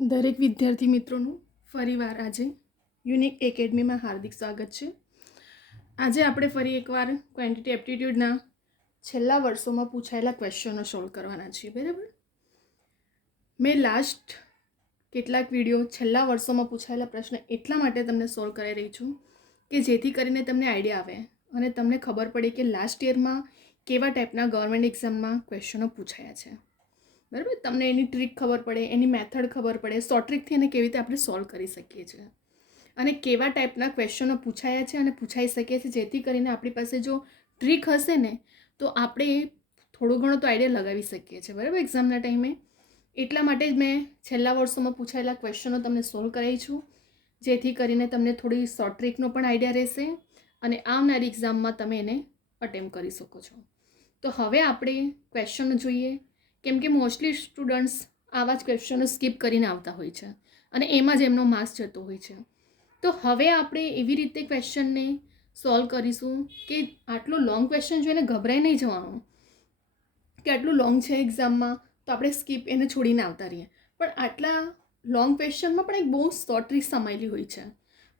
દરેક વિદ્યાર્થી મિત્રોનું ફરીવાર આજે યુનિક એકેડમીમાં હાર્દિક સ્વાગત છે. આજે આપણે ફરી એકવાર ક્વોન્ટિટી એપ્ટિટ્યૂડના છેલ્લા વર્ષોમાં પૂછાયેલા ક્વેશ્ચનો સોલ્વ કરવાના છીએ. બરાબર, મેં લાસ્ટ કેટલાક વિડીયો છેલ્લા વર્ષોમાં પૂછાયેલા પ્રશ્ન એટલા માટે તમને સોલ્વ કરાવી રહી છું કે જેથી કરીને તમને આઈડિયા આવે અને તમને ખબર પડે કે લાસ્ટ યરમાં કેવા ટાઈપના ગવર્મેન્ટ એક્ઝામમાં ક્વેશ્ચનો પૂછાયા છે. બરાબર, તમને એની ટ્રીક ખબર પડે, એની મેથડ ખબર પડે, સો ટ્રીકથી એને કેવી રીતે આપણે સોલ્વ કરી શકીએ છીએ અને કેવા ટાઈપના ક્વેશ્ચનો પૂછાયા છે અને પૂછાઈ શકે છે, જેથી કરીને આપણી પાસે જો ટ્રીક હશે ને તો આપણે થોડો ઘણો તો આઈડિયા લગાવી શકીએ છીએ. બરાબર, એક્ઝામના ટાઈમે. એટલા માટે જ મેં છેલ્લા વર્ષોમાં પૂછાયેલા ક્વેશ્ચનો તમને સોલ્વ કરાવી છું, જેથી કરીને તમને થોડી સો ટ્રીકનો પણ આઈડિયા રહેશે અને આવનારી એક્ઝામમાં તમે એને અટેમ્પ્ટ કરી શકો છો. તો હવે આપણે ક્વેશ્ચનો જોઈએ, કેમ કે મોસ્ટલી સ્ટુડન્ટ્સ આવા જ ક્વેશ્ચનો સ્કીપ કરીને આવતા હોય છે અને એમાં જ એમનો માર્ક્સ જતો હોય છે. તો હવે આપણે એવી રીતે ક્વેશ્ચનને સોલ્વ કરીશું કે આટલો લોંગ ક્વેશ્ચન જોઈને ગભરાઈ નહીં જવાનું કે આટલું લોંગ છે એક્ઝામમાં તો આપણે સ્કીપ એને છોડીને આવતા રહીએ. પણ આટલા લોંગ ક્વેશ્ચનમાં પણ એક બહુ શોર્ટ ટ્રીક સમાયેલી હોય છે.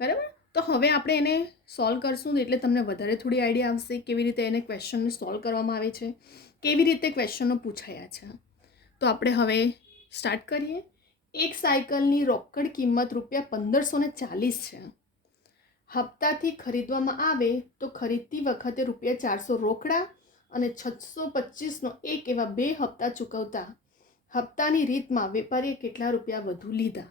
બરાબર, તો હવે આપણે એને સોલ્વ કરશું એટલે તમને વધારે થોડી આઈડિયા આવશે કેવી રીતે એને ક્વેશ્ચનને સોલ્વ કરવામાં આવે છે, કેવી રીતે ક્વેશ્ચનો પૂછાયા છે. તો આપણે હવે સ્ટાર્ટ કરીએ. એક સાયકલની રોકડ કિંમત ₹1540 છે. હપ્તાથી ખરીદવામાં આવે તો ખરીદતી વખતે ₹400 રોકડા અને 625નો એક એવા 2 હપ્તા ચૂકવતા હપ્તાની રીતમાં વેપારીએ કેટલા રૂપિયા વધુ લીધા.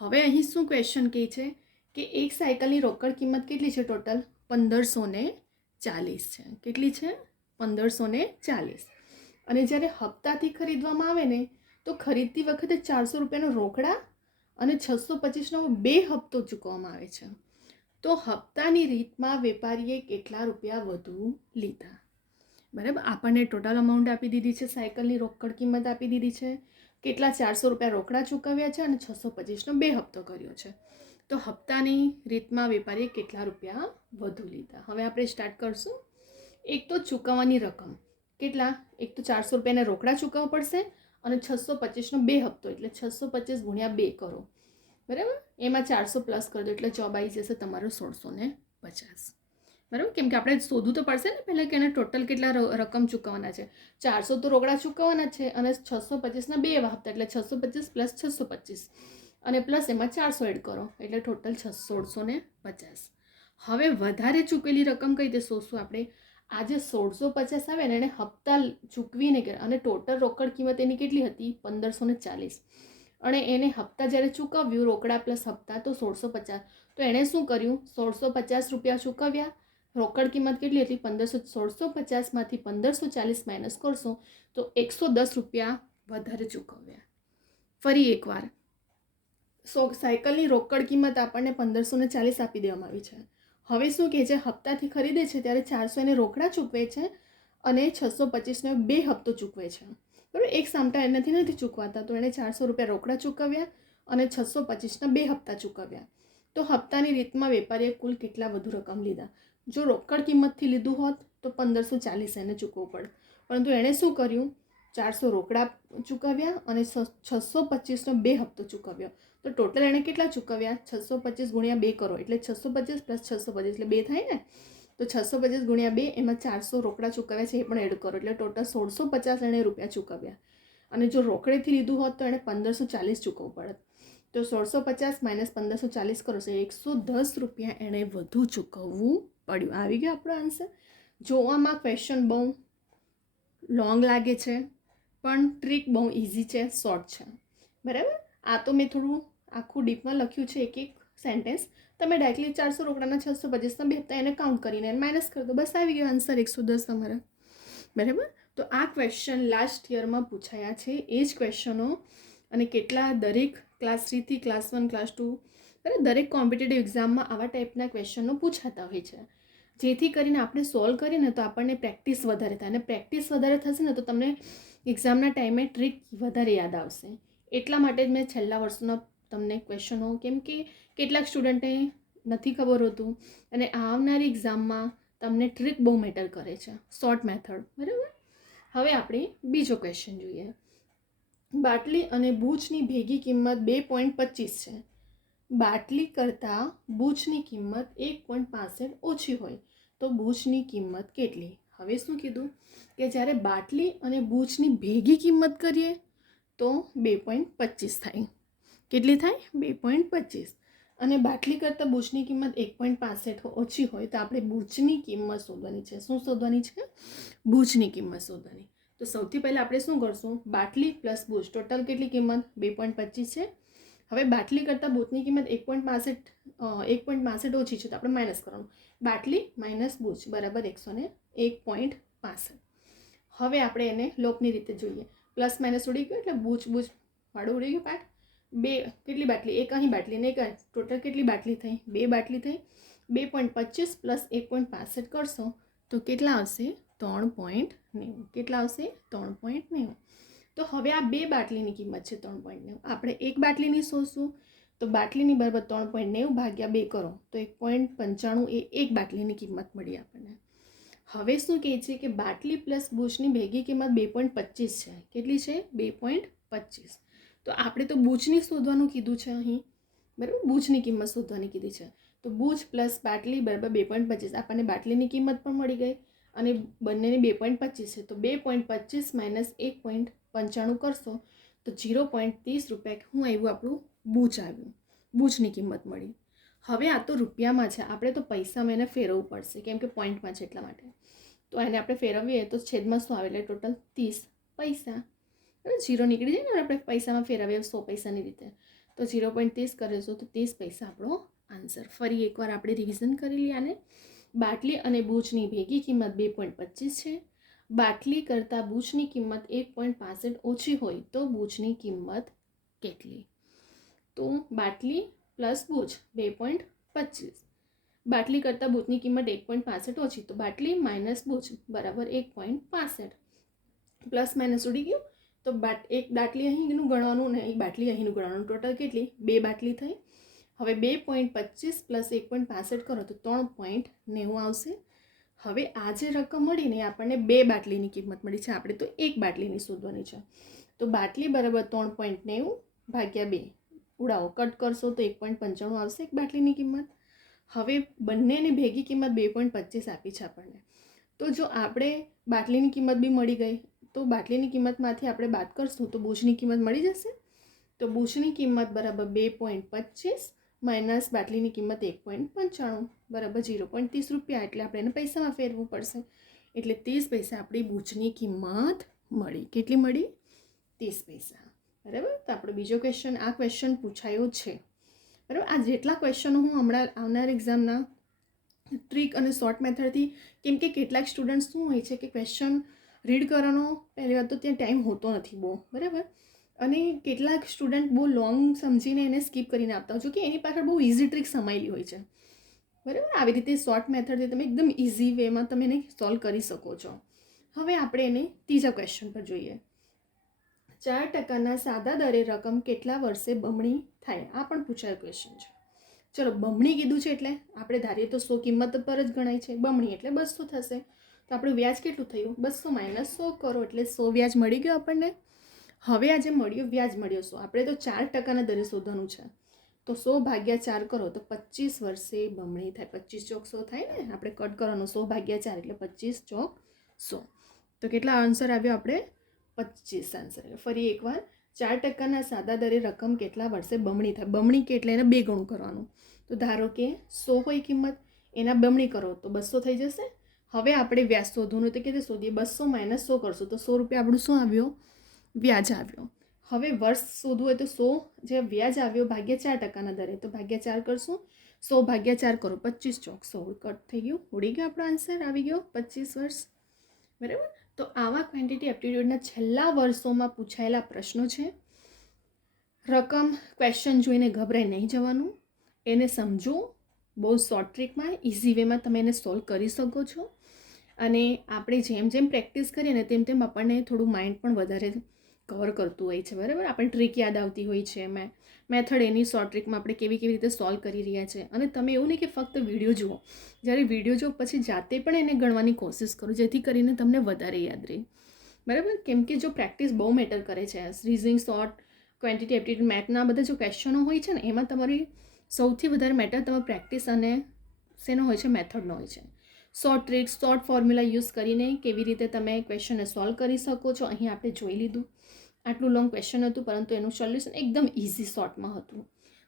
હવે અહીં શું ક્વેશ્ચન કહે છે કે એક સાયકલની રોકડ કિંમત કેટલી છે? ટોટલ 1540 છે. કેટલી છે? 1540. અને જ્યારે હપ્તાથી ખરીદવામાં આવે ને તો ખરીદતી વખતે ₹400 રોકડા અને 625નો 2 હપ્તો ચૂકવવામાં આવે છે. તો હપ્તાની રીતમાં વેપારીએ કેટલા રૂપિયા વધુ લીધા. બરાબર, આપણને ટોટલ અમાઉન્ટ આપી દીધી છે, સાયકલની રોકડ કિંમત આપી દીધી છે, કેટલા ₹400 રોકડા ચૂકવ્યા છે અને 625નો 2 હપ્તો કર્યો છે. તો હપ્તાની રીતમાં વેપારીએ કેટલા રૂપિયા વધુ લીધા. હવે આપણે સ્ટાર્ટ કરશું. એક તો ચૂકવવાની રકમ કેટલા? એક તો ₹400 રોકડા ચૂકવવા પડશે અને 625નો 2 હપ્તો એટલે 625 ગુણ્યા 2 કરો. બરાબર, એમાં 400 પ્લસ કરી દો એટલે જવાબ આવી જશે તમારો 1650. બરાબર, કેમ કે આપણે શોધવું તો પડશે ને પહેલાં કે એને ટોટલ કેટલા રકમ ચૂકવવાના છે. 400 તો રોકડા ચૂકવવાના છે અને 625ના 2 એવા હપ્તા એટલે 625 પ્લસ 625 અને પ્લસ એમાં 400 એડ કરો એટલે ટોટલ 1650. હવે વધારે ચૂકવેલી રકમ કઈ રીતે શોધશું આપણે? આજે 1650 આવે ને એને હપ્તા ચૂકવીને અને ટોટલ રોકડ કિંમત એની કેટલી હતી? 1540. અને એને હપ્તા જ્યારે ચૂકવ્યું રોકડા પ્લસ હપ્તા તો 1650. તો એણે શું કર્યું? 1650 રૂપિયા ચૂકવ્યા. રોકડ કિંમત કેટલી હતી? 1650માંથી 1540 માઇનસ કરશો તો 110 રૂપિયા વધારે ચૂકવ્યા. ફરી એકવાર સાયકલની રોકડ કિંમત આપણને 1540 આપી દેવામાં આવી છે. હવે શું કહે છે? હપ્તાથી ખરીદે છે ત્યારે 400 એને રોકડા ચૂકવે છે અને 625નો 2 હપ્તો ચૂકવે છે. બરાબર, એક સામટા એનાથી નથી ચૂકવાતા તો એણે ₹400 રોકડા ચૂકવ્યા અને 625ના 2 હપ્તા ચૂકવ્યા. તો હપ્તાની રીતમાં વેપારીએ કુલ કેટલા વધુ રકમ લીધા? જો રોકડ કિંમતથી લીધું હોત તો 1540 એને ચૂકવવું પડે, પરંતુ એણે શું કર્યું? 400 રોકડા ચૂકવ્યા અને 625નો 2 હપ્તો ચૂકવ્યો. તો ટોટલ એણે કેટલા ચૂકવ્યા? 625 ગુણ્યા 2 કરો એટલે 625 પ્લસ 625 એટલે 2 થાય ને. તો 625 ગુણ્યા 2 એમાં 400 રોકડા ચૂકવ્યા છે એ પણ એડ કરો એટલે ટોટલ 1650 એણે રૂપિયા ચૂકવ્યા. અને જો રોકડેથી લીધું હોત તો એણે 1540 ચૂકવવું પડે. તો 1650 માઇનસ 1540 કરો તો 110 રૂપિયા એણે વધુ ચૂકવવું પડ્યું. આવી ગયો આપણો આન્સર. જોવામાં ક્વેશ્ચન બહુ લોંગ લાગે છે પણ ટ્રીક બહુ ઇઝી છે, શોર્ટ છે. બરાબર, આ તો મેં થોડું આખું ડીપમાં લખ્યું છે એક એક સેન્ટેન્સ. તમે ડાયરેક્ટલી 400 રોકડાના 625ના 2 હપ્તા એને કાઉન્ટ કરીને માઇનસ કરી દો, બસ આવી ગયો આન્સર 110 તમારા. બરાબર, તો આ ક્વેશ્ચન લાસ્ટ યરમાં પૂછાયા છે એ જ ક્વેશ્ચનો અને કેટલા દરેક ક્લાસ 3થી ક્લાસ 1 ક્લાસ 2 બરાબર દરેક કોમ્પિટિટિવ એક્ઝામમાં આવા ટાઈપના ક્વેશ્ચનો પૂછાતા હોય છે, જેથી કરીને આપણે સોલ્વ કરીએ ને તો આપણને પ્રેક્ટિસ વધારે થાય અને પ્રેક્ટિસ વધારે થશે ને તો તમને એક્ઝામના ટાઈમે ટ્રીક વધારે યાદ આવશે. એટલા માટે જ મેં છેલ્લા વર્ષોના તમને ક્વેશ્ચનો, કેમ કે કેટલાક સ્ટુડન્ટને નથી ખબર હોતું અને આવનારી એક્ઝામમાં તમને ટ્રીક બહુ મેટર કરે છે, શોર્ટ મેથડ. બરાબર, હવે આપણે બીજો ક્વેશ્ચન જોઈએ. બાટલી અને બૂચની ભેગી કિંમત 2.25 છે. બાટલી કરતાં બૂચની કિંમત 1.65 ઓછી હોય તો બૂચની કિંમત કેટલી? હવે શું કીધું કે જ્યારે બાટલી અને બૂચની ભેગી કિંમત કરીએ તો 2.25 થાય. કેટલી થાય? 2.25. અને બાટલી કરતાં બૂચની કિંમત 1.65 ઓછી હોય તો આપણે બૂચની કિંમત શોધવાની છે. શું શોધવાની છે? બૂચની કિંમત શોધવાની. તો સૌથી પહેલાં આપણે શું કરશું? બાટલી પ્લસ બૂચ ટોટલ કેટલી કિંમત? 2.25 છે. હવે બાટલી કરતાં બૂચની કિંમત 1.65 ઓછી છે તો આપણે માઇનસ કરવાનું. બાટલી માઇનસ બૂચ બરાબર 101.65. હવે આપણે એને લોપની રીતે જોઈએ. પ્લસ માઇનસ ઉડી ગયું એટલે બૂચ વાળું ઉડી ગયું પાર્ટ. બે કેટલી બાટલી? એક અહીં બાટલી ને એક ટોટલ કેટલી બાટલી થઈ? 2 બાટલી થઈ. 2.25 પ્લસ 1.65 કરશો તો કેટલા આવશે? 3.90. કેટલા આવશે? 3.90. તો હવે આ 2 બાટલીની કિંમત છે 3.90. આપણે એક બાટલીની શોધશું તો બાટલીની બરાબર 3.90 ભાગ્યા 2 કરો તો 1.95 એ એક બાટલીની કિંમત મળી આપણને. હવે શું કહે છે કે બાટલી પ્લસ બૂચની ભેગી કિંમત 2.25 છે. કેટલી છે? 2.25. તો આપણે તો બૂચની શોધવાનું કીધું છે અહીં, બરાબર? બૂચની કિંમત શોધવાની કીધી છે. તો બૂચ પ્લસ બાટલી બરાબર 2.25. આપણને બાટલીની કિંમત પણ મળી ગઈ અને બંનેની 2.25 છે તો 2.25 માઇનસ 1.95 કરશો તો 0.30 રૂપિયા શું આવ્યું? આપણું બૂચ આવ્યું. બૂચની કિંમત મળી. હવે આ તો રૂપિયામાં છે, આપણે તો પૈસામાં એને ફેરવવું પડશે કેમ કે પોઈન્ટમાં છે એટલા માટે. તો એને આપણે ફેરવીએ તો છેદમાં શું આવે એટલે ટોટલ 30 પૈસા. જીરો નીકળી જાય ને આપણે પૈસામાં ફેરવીએ 100 પૈસાની રીતે. તો 0.30 કરીશું તો 30 પૈસા આપણો આન્સર. ફરી એકવાર આપણે રિવિઝન કરી લઈએ આને. બાટલી અને બૂચની ભેગી કિંમત 2.25 છે. બાટલી કરતાં બૂચની કિંમત 1.65 ઓછી હોય તો બૂચની કિંમત કેટલી? તો બાટલી પ્લસ બૂચ 2.25. બાટલી કરતાં બૂચની કિંમત 1.65 ઓછી તો બાટલી માઇનસ બૂચ બરાબર 1.65. પ્લસ માઇનસ ઉડી ગયું તો એક બાટલી અહીંનું ગણવાનું ને એક બાટલી અહીંનું ગણવાનું. ટોટલ કેટલી? 2 બાટલી થઈ. હવે 2.25 પ્લસ 1.65 કરો તો 3.90 આવશે. હવે આ જે રકમ મળીને આપણને 2 બાટલીની કિંમત મળી છે, આપણે તો એક બાટલીની શોધવાની છે. તો બાટલી બરાબર 3.90 ભાગ્યા 2 ઉડાવો, કટ કરશો તો 1.95 આવશે એક બાટલીની કિંમત. હવે બંનેની ભેગી કિંમત 2.25 આપી છે આપણને. તો જો આપણે બાટલીની કિંમત બી મળી ગઈ તો બાટલીની કિંમતમાંથી આપણે બાદ કરશું તો બૂચની કિંમત મળી જશે. તો બૂચની કિંમત બરાબર 2.25 માઇનસ બાટલીની કિંમત 1.95 બરાબર 0.30 રૂપિયા. એટલે આપણે એને પૈસામાં ફેરવવું પડશે. એટલે 30 પૈસા આપણી બૂચની કિંમત મળી. કેટલી મળી? 30 પૈસા. બરાબર. તો આપણો બીજો ક્વેશ્ચન, આ ક્વેશ્ચન પૂછાયો છે. બરાબર. આ જેટલા ક્વેશ્ચનો હું હમણાં આવનાર એક્ઝામના ટ્રીક અને શોર્ટ મેથડથી, કેમ કે કેટલાક સ્ટુડન્ટ શું હોય છે કે ક્વેશ્ચન રીડ કરવાનો પહેલી વાત તો ત્યાં ટાઈમ હોતો નથી બહુ, બરાબર. અને કેટલાક સ્ટુડન્ટ બહુ લોંગ સમજીને એને સ્કીપ કરીને આપતા હોય છે કે એની પાછળ બહુ ઇઝી ટ્રીક સમાયેલી હોય છે, બરાબર. આવી રીતે શોર્ટ મેથડથી તમે એકદમ ઇઝી વેમાં તમે એને સોલ્વ કરી શકો છો. હવે આપણે એને ત્રીજા ક્વેશ્ચન પર જોઈએ. 4% સાદા દરે રકમ કેટલા વર્ષે બમણી થાય? આ પણ પૂછાયેલો ક્વેશ્ચન છે. ચલો, બમણી કીધું છે એટલે આપણે ધારીએ તો 100 કિંમત પર જ ગણાય છે. બમણી એટલે 200 થશે. તો આપણું વ્યાજ કેટલું થયું? 200 માઇનસ 100 કરો એટલે 100 વ્યાજ મળી ગયો આપણને. હવે આ જે મળ્યું વ્યાજ મળ્યો 100, આપણે તો 4% દરે શોધવાનું છે. તો 100 ભાગ્યા 4 કરો તો 25 વર્ષે બમણી થાય. 25 ચોક 100 થાય ને, આપણે કટ કરવાનું 100 ભાગ્યા 4 એટલે 25 ચોક 100. તો કેટલા આન્સર આવ્યો? આપણે 25 આન્સર. ફરી એકવાર, 4% સાદા દરે રકમ કેટલા વર્ષે બમણી થાય? બમણી કે એટલે એને 2 ગણું કરવાનું. તો ધારો કે 100 હોય કિંમત, એના બમણી કરો તો 200 થઈ જશે. હવે આપણે વ્યાજ શોધવાનું તો કેવી રીતે શોધીએ? 200 માઇનસ 100 કરશું તો 100 રૂપિયા આપણું શું આવ્યો? વ્યાજ આવ્યો. હવે વર્ષ શોધવું હોય તો 100 જે વ્યાજ આવ્યો ભાગ્યા 4% દરે, તો ભાગ્યા 4 કરશું. 100 ભાગ્યા 4 કરો 25 ચોક 100, કટ થઈ ગયું, ઉડી ગયો આપણો આન્સર, આવી ગયો 25 વર્ષ. બરાબર. તો આવા ક્વોન્ટિટી એપ્ટિટ્યૂડના છેલ્લા વર્ષોમાં પૂછાયેલા પ્રશ્નો છે. રકમ ક્વેશ્ચન જોઈને ગભરાઈ નહીં જવાનું, એને સમજો. બહુ શોર્ટ ટ્રીકમાં ઇઝી વેમાં તમે એને સોલ્વ કરી શકો છો. અને આપણે જેમ જેમ પ્રેક્ટિસ કરીએ ને તેમ તેમ આપણને થોડું માઇન્ડ પણ વધારે કવર કરતું હોય છે, બરાબર. આપણને ટ્રીક યાદ આવતી હોય છે, મેથડ એની શોર્ટ ટ્રીકમાં આપણે કેવી રીતે સોલ્વ કરી રહ્યા છે. અને તમે એવું નહીં કે ફક્ત વિડીયો જુઓ, જ્યારે વિડીયો જુઓ પછી જાતે પણ એને ગણવાની કોશિશ કરો જેથી કરીને તમને વધારે યાદ રહે. બરાબર. કેમ કે જો પ્રેક્ટિસ બહુ મેટર કરે છે, રીઝનિંગ, શોર્ટ, ક્વોન્ટિટી, એપ્ટિટ્યૂડ, મેથના બધા જો ક્વેશ્ચનો હોય છે ને એમાં તમારી સૌથી વધારે મેટર તમારી પ્રેક્ટિસ અને શેનો હોય છે, મેથડનો હોય છે. Short tricks, short formula use કરીને કેવી રીતે તમે ક્વેશ્ચનને સોલ્વ કરી શકો છો. અહીં આપણે જોઈ લીધું, આટલું લોંગ ક્વેશ્ચન હતું પરંતુ એનું સોલ્યુશન એકદમ ઇઝી શોર્ટમાં હતું.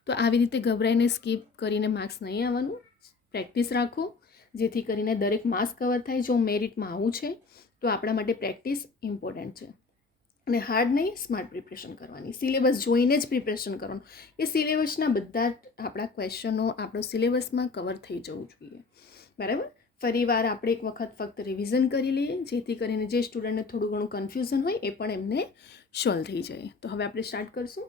તો આવી રીતે ગભરાઈને સ્કીપ કરીને માર્ક્સ નહીં આવવાનું. પ્રેક્ટિસ રાખો જેથી કરીને દરેક માર્ક્સ કવર થાય. જો મેરિટમાં આવું છે તો આપણા માટે પ્રેક્ટિસ ઇમ્પોર્ટન્ટ છે. અને હાર્ડ નહીં, સ્માર્ટ પ્રિપરેશન કરવાની, સિલેબસ જોઈને જ પ્રિપરેશન કરવાનું. એ સિલેબસના બધા આપણા ક્વેશ્ચનો આપણો સિલેબસમાં કવર થઈ જવું જોઈએ. બરાબર. ફરીવાર આપણે એક વખત ફક્ત રિવિઝન કરી લઈએ જેથી કરીને જે સ્ટુડન્ટને થોડું ઘણું કન્ફ્યુઝન હોય એ પણ એમને સોલ્વ થઈ જાય. તો હવે આપણે સ્ટાર્ટ કરશું.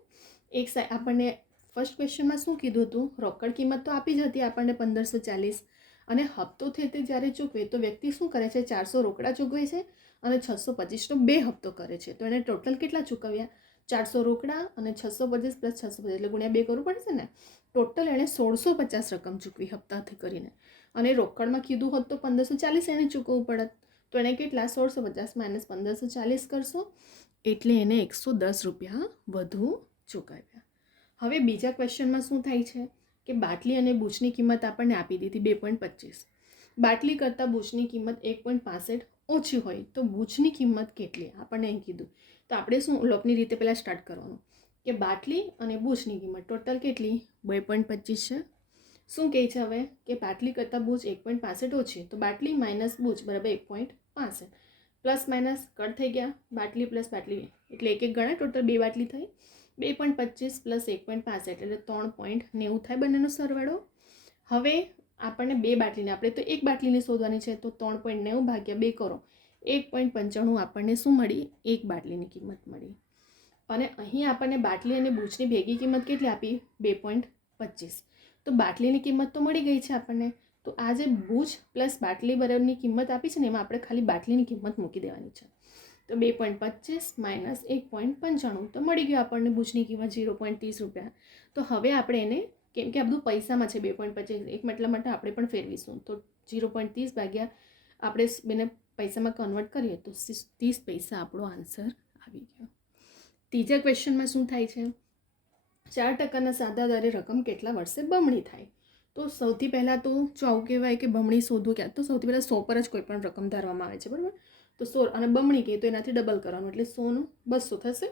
એક આપણને ફર્સ્ટ ક્વેશ્ચનમાં શું કીધું હતું, રોકડ કિંમત તો આપી જ હતી આપણને 1540, અને હપ્તો થઈ તે જ્યારે ચૂકવે તો વ્યક્તિ શું કરે છે, 400 રોકડા ચૂકવે છે અને 625નો 2 હપ્તો કરે છે. તો એને ટોટલ કેટલા ચૂકવ્યા, 400 રોકડા અને 625 પ્લસ 625 એટલે ગુણ્યા 2 કરવું પડશે ને. ટોટલ એણે 1650 રકમ ચૂકવી હપ્તાથી કરીને, અને રોકડમાં કીધું હોત તો 1540 એને ચૂકવવું પડત. તો એને કેટલા, 1650 માઇનસ 1540 કરશો એટલે એને 110 રૂપિયા વધુ ચૂકવ્યા. હવે બીજા ક્વેશ્ચનમાં શું થાય છે કે બાટલી અને બૂચની કિંમત આપણને આપી દીધી 2.25. બાટલી કરતાં બૂચની કિંમત 1.65 ઓછી હોય તો બૂચની કિંમત કેટલી આપણને અહીં કીધું. તો આપણે શું લોકની રીતે પહેલાં સ્ટાર્ટ કરવાનું કે બાટલી અને બૂચની કિંમત ટોટલ કેટલી, 2.25 છે. શું કહે છે હવે કે બાટલી કરતાં બૂચ 1.65 ઓછી, તો બાટલી માઇનસ બૂચ બરાબર 1.65. પ્લસ માઇનસ કટ થઈ ગયા, બાટલી પ્લસ બાટલી એટલે એક ગણાય, ટોટલ 2 બાટલી થઈ. 2.25 પ્લસ 1.65 એટલે 3.90 થાય બંનેનો સરવાળો. હવે આપણને 2 બાટલીને, આપણે તો એક બાટલીની શોધવાની છે, તો 3.90 ભાગ્યા 2 કરો, 1.95 આપણને શું મળી, એક બાટલીની કિંમત મળી. અને અહીં આપણને બાટલી અને બૂચની ભેગી કિંમત કેટલી આપી, 2.25. તો બાટલીની કિંમત તો મળી ગઈ છે આપણને. તો આ જે બૂચ પ્લસ બાટલી બરાબરની કિંમત આપી છે ને એમાં આપણે ખાલી બાટલીની કિંમત મૂકી દેવાની છે. તો 2.25 માઇનસ 1.95 તો મળી ગયું આપણને બૂચની કિંમત 0.30 રૂપિયા. તો હવે આપણે એને, કેમ કે આ બધું પૈસામાં છે 2.25, એક મતલબ માટે આપણે પણ ફેરવીશું, તો 0.30 ભાગ્યા આપણે બેને પૈસામાં કન્વર્ટ કરીએ તો 30 પૈસા આપણો આન્સર આવી ગયો. ત્રીજા ક્વેશ્ચનમાં શું થાય છે, 4% સાદા દરે રકમ કેટલા વર્ષે બમણી થાય. તો સૌથી પહેલાં તો જો આવું કહેવાય કે બમણી શોધવું ક્યાં, તો સૌથી પહેલાં 100 પર જ કોઈ પણ રકમ ધારવામાં આવે છે, બરાબર. તો 100 અને બમણી કહીએ તો એનાથી ડબલ કરવાનું એટલે 100નું 200 થશે.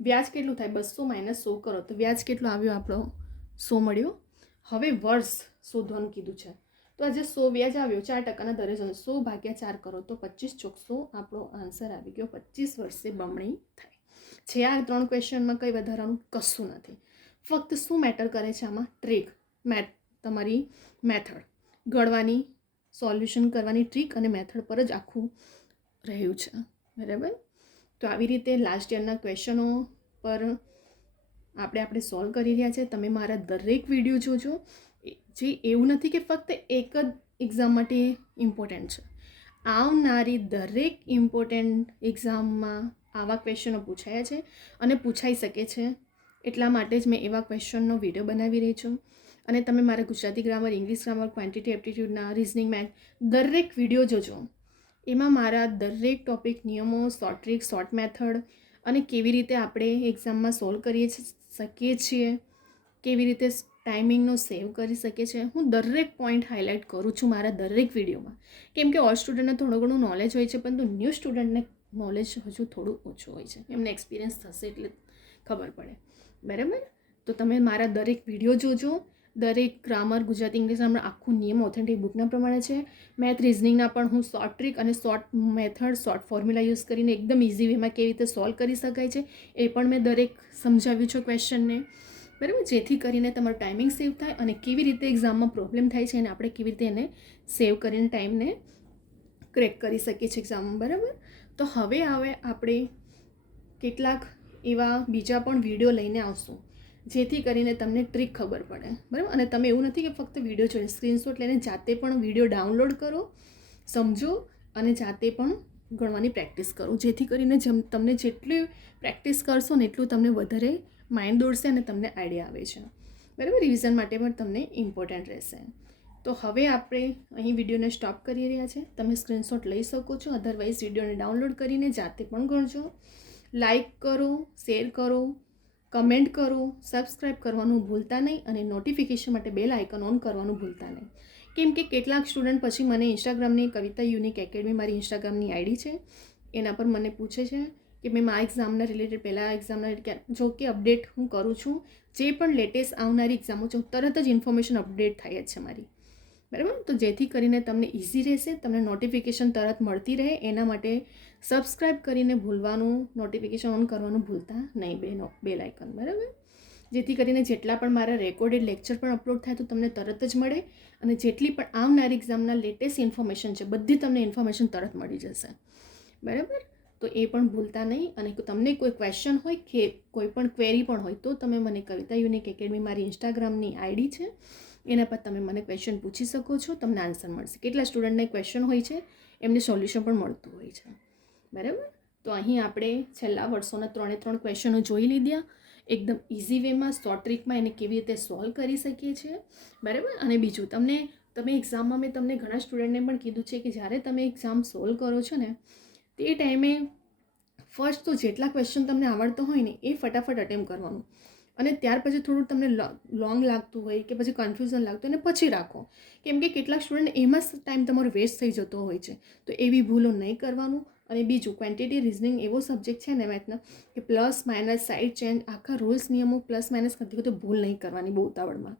વ્યાજ કેટલું થાય, 200 માઇનસ 100 કરો તો વ્યાજ કેટલો આવ્યો આપણો, 100 મળ્યો. હવે વર્ષ શોધવાનું કીધું છે, તો આજે 100 વ્યાજ આવ્યો, 4%ના દરે 100 ભાગ્યા 4 કરો તો 25 ચોક 100 આપણો આન્સર આવી ગયો. 25 વર્ષે બમણી થાય છે. આ 3 ક્વેશ્ચનમાં કંઈ વધારાનું કશું નથી. ફક્ત શું મેટર કરે છે આમાં, ટ્રીક, તમારી મેથડ ગણવાની, સોલ્યુશન કરવાની ટ્રીક અને મેથડ પર જ આખું રહ્યું છે, બરાબર. તો આવી રીતે લાસ્ટ યરના ક્વેશ્ચનો પર આપણે સોલ્વ કરી રહ્યા છે. તમે મારા દરેક વિડીયો જોજો. જે એવું નથી કે ફક્ત એક જ એક્ઝામ માટે ઇમ્પોર્ટન્ટ છે, આવનારી દરેક ઇમ્પોર્ટન્ટ એક્ઝામમાં આવા ક્વેશ્ચનો પૂછાયા છે અને પૂછાઈ શકે છે. એટલા માટે જ મેં એવા ક્વેશ્ચનનો વિડીયો બનાવી રહી છું. અને તમે મારા Gujarati grammar, English grammar, quantity, એપ્ટિટ્યૂડના, રીઝનિંગ, મેથ દરેક વિડીયો જોજો. એમાં મારા દરેક ટોપિક, નિયમો, શોર્ટ ટ્રિક, શોર્ટ મેથડ અને કેવી રીતે આપણે એક્ઝામમાં સોલ્વ કરીએ શકીએ છીએ, કેવી રીતે ટાઈમિંગનો સેવ કરી શકીએ છીએ, હું દરેક પોઈન્ટ હાઇલાઇટ કરું છું મારા દરેક વિડીયોમાં. કેમ કે ઓલ સ્ટુડન્ટને થોડું ઘણું નોલેજ હોય છે, પરંતુ ન્યૂ સ્ટુડન્ટને નોલેજ હજુ થોડું ઓછું હોય છે. એમને એક્સપિરિયન્સ થશે એટલે ખબર પડે, બરાબર. તો તમે મારા દરેક વિડીયો જોજો. દરેક ગ્રામર, ગુજરાતી, ઇંગ્લિશ ગ્રામર આખું નિયમ ઓથેન્ટિક બુકના પ્રમાણે છે. મેથ, રિઝનિંગના પણ હું શોર્ટ ટ્રીક અને short method, short formula use કરીને એકદમ ઇઝી વેમાં કેવી રીતે સોલ્વ કરી શકાય છે એ પણ મેં દરેક સમજાવ્યું છે ક્વેશ્ચનને, બરાબર. જેથી કરીને તમારો ટાઈમિંગ સેવ થાય અને કેવી રીતે એક્ઝામમાં પ્રોબ્લેમ થાય છે અને આપણે કેવી રીતે એને સેવ કરીને ટાઈમને ક્રેક કરી શકીએ છીએ એક્ઝામમાં, બરાબર. તો હવે આપણે કેટલાક એવા બીજા પણ વિડીયો લઈને આવશું જેથી કરીને તમને ટ્રીક ખબર પડે, બરાબર. અને તમે એવું નથી કે ફક્ત વિડીયો જોઈને સ્ક્રીનશોટ લઈને જાતે પણ વિડીયો ડાઉનલોડ કરો, સમજો અને જાતે પણ ગણવાની પ્રેક્ટિસ કરો. જેથી કરીને તમને જેટલી પ્રેક્ટિસ કરશો ને એટલું તમને વધારે માઇન્ડ દોડશે અને તમને આઈડિયા આવે છે, બરાબર. રિવિઝન માટે પણ તમને ઇમ્પોર્ટન્ટ રહેશે. તો હવે આપણે અહીં વિડીયોને સ્ટોપ કરી રહ્યા છે. તમે સ્ક્રીનશોટ લઈ શકો છો, અધરવાઇઝ વિડીયોને ડાઉનલોડ કરીને જાતે પણ ગણજો. લાઈક કરો, શેર કરો, કમેન્ટ કરો, સબસ્ક્રાઈબ કરવાનું ભૂલતા નહીં અને નોટિફિકેશન માટે બેલ આઇકન ઓન કરવાનું ભૂલતા નહીં. કેમ કે કેટલાક સ્ટુડન્ટ પછી મને ઇન્સ્ટાગ્રામની કવિતા યુનિક એકેડમી મારી ઇન્સ્ટાગ્રામની આઈડી છે એના પર મને પૂછે છે કે મેં આ એક્ઝામના રિલેટેડ પહેલાં એક્ઝામના જો કે અપડેટ હું કરું છું. જે પણ લેટેસ્ટ આવનારી એક્ઝામો છે તરત જ ઇન્ફોર્મેશન અપડેટ થાય જ છે મારી, બરાબર. તો જેથી કરીને તમને ઇઝી રહેશે, તમને નોટિફિકેશન તરત મળતી રહે એના માટે સબસ્ક્રાઈબ કરીને ભૂલવાનું, નોટિફિકેશન ઓન કરવાનું ભૂલતા નહીં, બેલ આઇકન, બરાબર. જેથી કરીને જેટલા પણ મારા રેકોર્ડેડ લેક્ચર પણ અપલોડ થાય તો તમને તરત જ મળે અને જેટલી પણ આવનારી એક્ઝામના લેટેસ્ટ ઇન્ફોર્મેશન છે બધી તમને ઇન્ફોર્મેશન તરત મળી જશે, બરાબર. તો એ પણ ભૂલતા નહીં. અને તમને કોઈ ક્વેશ્ચન હોય કે કોઈ પણ ક્વેરી પણ હોય તો તમે મને કવિતા યુનિક એકેડમી મારી ઇન્સ્ટાગ્રામની આઈડી છે એના પર તમે મને ક્વેશ્ચન પૂછી શકો છો, તમને આન્સર મળશે. કેટલા સ્ટુડન્ટને ક્વેશ્ચન હોય છે એમને સોલ્યુશન પણ મળતું હોય છે, બરાબર. તો અહીં આપણે છેલ્લા વર્ષોના 3 ક્વેશ્ચનો જોઈ લીધા, એકદમ ઇઝી વેમાં, શોર્ટ ટ્રીકમાં એને કેવી રીતે સોલ્વ કરી શકીએ છીએ, બરાબર. અને બીજું તમે એક્ઝામમાં મેં તમને ઘણા સ્ટુડન્ટને પણ કીધું છે કે જ્યારે તમે એક્ઝામ સોલ્વ કરો છો ને તે ટાઈમે ફર્સ્ટ તો જેટલા ક્વેશ્ચન તમને આવડતો હોય ને એ ફટાફટ અટેમ્પ્ટ કરવાનું અને ત્યાર પછી થોડું તમને લોંગ લાગતું હોય કે પછી કન્ફ્યુઝન લાગતું હોય એને પછી રાખો. કેમ કે કેટલાક સ્ટુડન્ટ એમાં જ ટાઈમ તમારો વેસ્ટ થઈ જતો હોય છે. તો એવી ભૂલો નહીં કરવાનું. અને બીજું ક્વોન્ટિટી રિઝનિંગ એવો સબ્જેક્ટ છે ને મેથનો કે પ્લસ માઇનસ સાઇડ ચેન્જ આખા રૂલ્સ નિયમો પ્લસ માઇનસ કરતી વખતે ભૂલ નહીં કરવાની બહુ ઉતાવળમાં.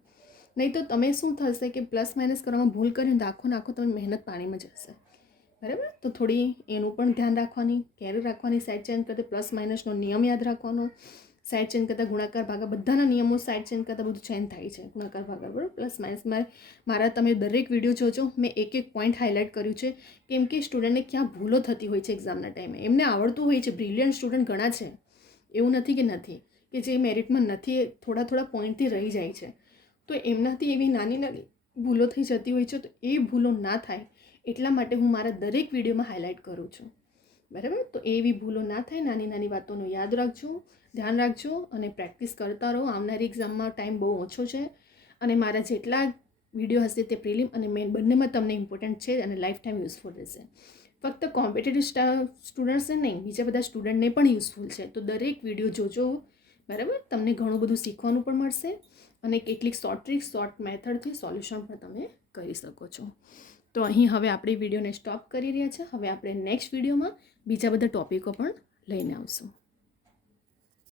નહીં તો તમે શું થશે કે પ્લસ માઇનસ કરવામાં ભૂલ કરીને આખો તમે મહેનત પાણીમાં જશે, બરાબર. તો થોડી એનું પણ ધ્યાન રાખવાની, કેર રાખવાની. સાઇડ ચેન્જ કરતાં પ્લસ માઇનસનો નિયમ યાદ રાખવાનો. સાઇડ ચેન્જ કરતાં ગુણાકાર ભાગા બધાના નિયમો સાઇડ ચેન્જ કરતાં બધું ચેન્જ થાય છે, ગુણાકાર ભાગા, બરાબર. પ્લસ માઇનસ મારા તમે દરેક વિડીયો જોજો, મેં એક પોઈન્ટ હાઇલાઇટ કર્યું છે કેમ કે સ્ટુડન્ટને ક્યાં ભૂલો થતી હોય છે એક્ઝામના ટાઈમે. એમને આવડતું હોય છે, બ્રિલિયન્ટ સ્ટુડન્ટ ઘણા છે, એવું નથી કે જે મેરિટમાં નથી થોડા પોઈન્ટથી રહી જાય છે. તો એમનાથી એવી નાની ભૂલો થઈ જતી હોય છે. તો એ ભૂલો ના થાય એટલા માટે હું મારા દરેક વિડીયોમાં હાઇલાઇટ કરું છું, બરાબર. તો એવી ભૂલો ના થાય, નાની વાતોનું યાદ રાખજો, ધ્યાન રાખજો અને પ્રેક્ટિસ કરતા રહો. આવનારી એક્ઝામમાં ટાઈમ બહુ ઓછો છે અને મારા જેટલા વિડીયો હશે તે પ્રિલિમ અને મેઇન બંનેમાં તમને ઇમ્પોર્ટન્ટ છે અને લાઈફ ટાઈમ યુઝફુલ રહેશે. ફક્ત કોમ્પિટેટિવ સ્ટુડન્ટ્સને નહીં, બીજા બધા સ્ટુડન્ટને પણ યુઝફુલ છે. તો દરેક વિડીયો જોજો, બરાબર. તમને ઘણું બધું શીખવાનું પણ મળશે અને કેટલીક શોર્ટ ટ્રિક્સ, શોર્ટ મેથડથી સોલ્યુશન પણ તમે કરી શકો છો. તો અહીં હવે આપણે વિડીયોને સ્ટોપ કરી રહ્યા છે. હવે આપણે નેક્સ્ટ વિડીયોમાં બીજા બધા ટોપિકો પણ લઈને આવશું.